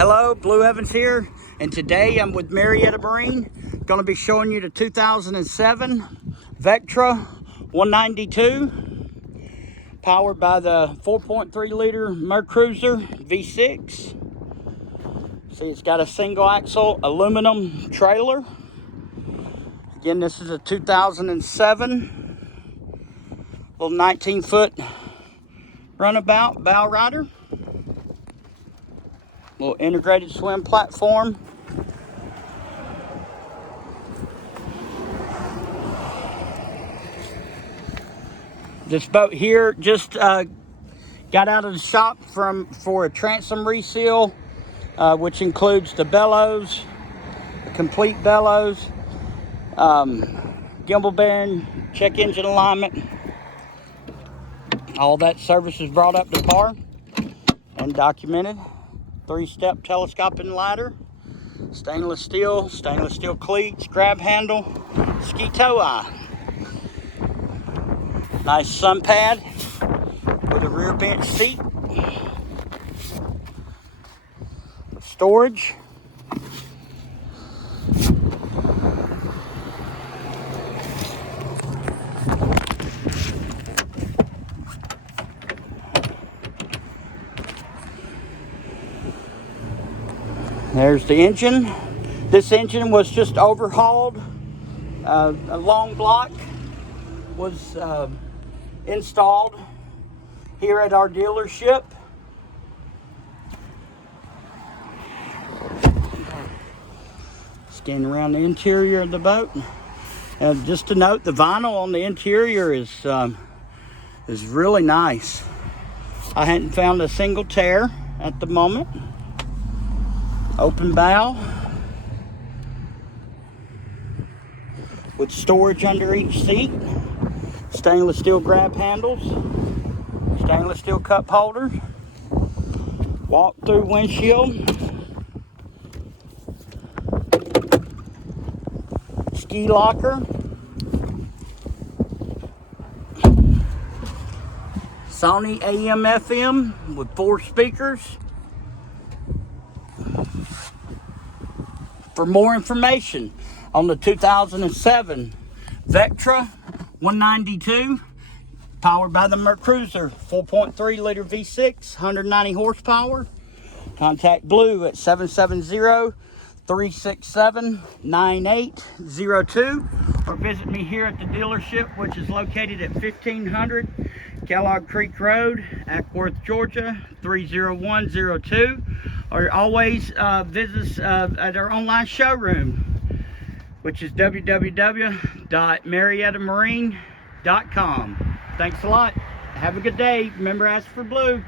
Hello, Blue Evans here, and today I'm with Marietta Marine. Going to be showing you the 2007 Vectra 192, powered by the 4.3 liter Mercruiser V6. See, it's got a single axle aluminum trailer. Again, this is a 2007 little 19-foot runabout Bowrider. Little integrated swim platform. This boat here just got out of the shop for a transom reseal, which includes the bellows, the complete bellows, gimbal bearing, check engine alignment. All that service is brought up to par and documented. 3-step telescoping ladder, stainless steel cleats, grab handle, ski tow eye. Nice sun pad with a rear bench seat. Storage. There's the engine. This engine was just overhauled. A long block was installed here at our dealership. Scanning around the interior of the boat. And just to note, the vinyl on the interior is really nice. I hadn't found a single tear at the moment. Open bow with storage under each seat. Stainless steel grab handles, stainless steel cup holders, walk-through windshield, ski locker, Sony AM/FM with 4 speakers. For more information on the 2007 Vectra 192, powered by the Mercruiser 4.3 liter V6, 190 horsepower, contact Blue at 770-367-9802, or visit me here at the dealership, which is located at 1500 Kellogg Creek Road, Ackworth, Georgia 30102. Or always visit us at our online showroom, which is www.mariettamarine.com. Thanks a lot. Have a good day. Remember, ask for Blue.